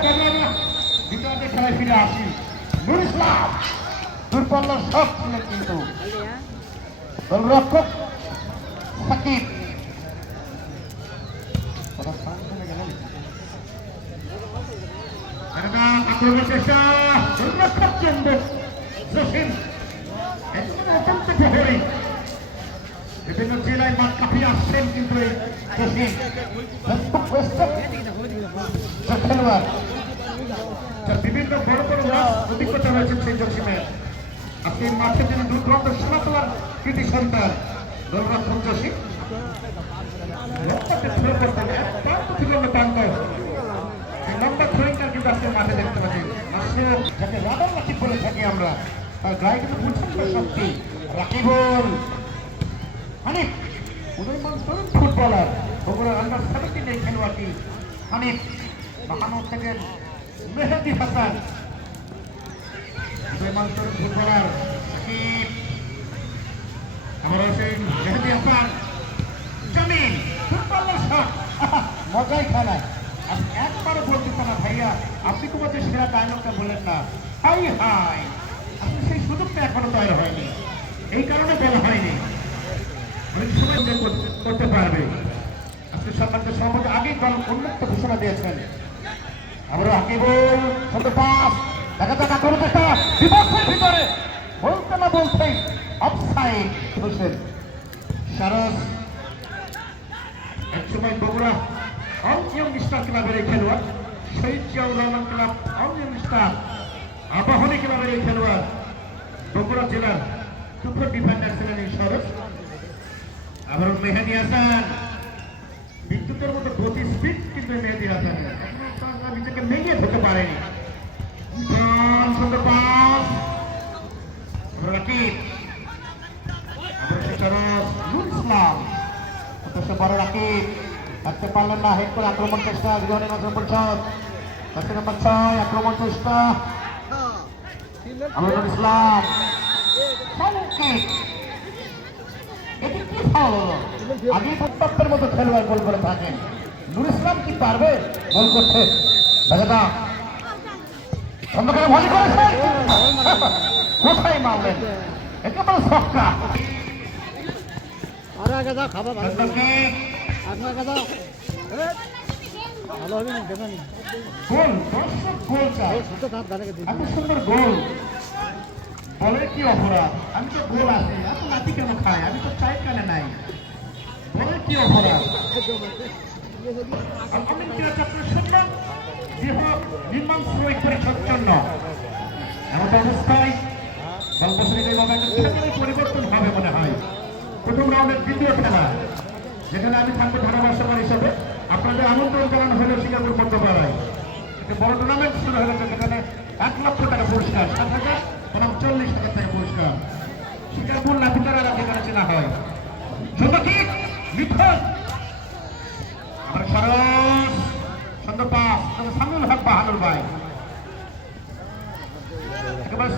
আমরা দ্বিতীয় খেলায় ফিরে আসি নুর ইসলাম দুর্বল্য সব ছিলেন কিন্তু গোলরক্ষক সাকিব আক্রমণ চেষ্টা গোলরক্ষক কেন্দ্র জসিম একদম অত্যন্ত প্রহরী বিভিন্ন জেলায় মাঠ কাঁপিয়ে আসছেন কিন্তু এই জসিম খেলোয়াড় যার বিভিন্ন বড় বড় অভিজ্ঞতা রয়েছে সেই জসিমের এই মাঠে তিনি দুর্গন্ধ সেবা তোলার কৃতি সন্তান। গোলরক্ষক জসিম মাঠে দেখতে পাচ্ছি আসলে যাকে বলে থাকি আমরা, তার গায়ে কিন্তু প্রচণ্ড শক্তি। রাকিবুল হানিফ উদয়মান তরুণ ফুটবলার। বগুড়ার আন্ডার সেভেন্টিন এই খেলোয়াড়টি হানিফ। মাহানুর থেকে মেহেদি হাসান। উদয়মান তরুণ ফুটবলার সাকিব। আমার সেই মেহেদি হাসান। জামিন ফুটবলার শট মজাই খেলায় আমি একবারও বলতে না ভাইয়া, আপনি তোমাদের সেরা ডায়লগটা বললেন না। Hi hi. আপনি সেই সুযোগটা এখনও তৈরি হয়নি। এই কারণে বলা হয়নি। করতে পারবে। আপনি সম্মানিত সভাপতি আগেই দল উন্মুক্ত ঘোষণা দিয়েছেন। আমরা আকিবুল সুন্দর পাস। দেখা যাক আক্রমণ চেষ্টা বিপক্ষের ভিতরে। বলতে না বলতেই অফসাইড হোসেন সারস, একসময় বগুড়া অনিয়ম স্টার ক্লাবের এই খেলোয়াড় শহীদ জিয়াউর রহমান ক্লাব অনিয়ম স্টার, আবাহনী ক্লাবের এই খেলোয়াড়, বগুড়া জেলার সুপার ডিফেন্ডার ছিলেন এই সরস। আবার মেহাদি হাসান, বিদ্যুতের মতো গতি স্পিড কিন্তু এই মেহেদি হাসান এখনও তারা নিজেকে মেঙে ধরতে পারেনি রাকিব। ইসলাম বড় রাকিব। থাকতে পারলেন না, হেড করে আক্রমণ চেষ্টা গৃহ নির্বাচন পরিষদ থাকতে নাম্বার ছয়, আক্রমণ চেষ্টা। আমরুল ইসলাম। এটি কি ফাউল আগে ফুটপাতের মতো খেলোয়াড় গোল করে থাকেন। নুর ইসলাম কি পারবে? গোল করতে। দেখা অন্ধকারে ভলি করেছে কোথায় মারলেন? একেবারে সক্কা আরে আগে যাও খাবা ভালো আগে যাও। ভালো হবে না দেবে গোল গোল চাই কাপ ধারে দিই এত সুন্দর গোল। বলে কি অপরাধ? আমি তো গোল আছে এত লাঠি কেন খাই? আমি তো চাই কেন নাই। বলে কি অপরাধ? আমি ক্রীড়া চক্রের শূন্য দেহ নির্মাণ শ্রমিক পরিষদ জন্য এমন অবস্থায় পরিবর্তন হবে মনে হয়। প্রথম রাউন্ডের দ্বিতীয় খেলা, যেখানে আমি থাকব ধারাভাষ্যকার হিসেবে। আপনাদের আমন্ত্রণ জানানো হলো সিঙ্গাপুর মধ্যপাড়ায়। বড় টুর্নামেন্ট শুরু হয়ে গেছে, যেখানে এক লক্ষ টাকা পুরস্কার, সাত হাজার বনাম চল্লিশ হাজার টাকা পুরস্কার। সিঙ্গাপুর লাফিটারা যেখানে চেনা হয়। ছোট কি লিখন আর সরস সুন্দর পাস তবে সামিউল হক বাহানুর ভাই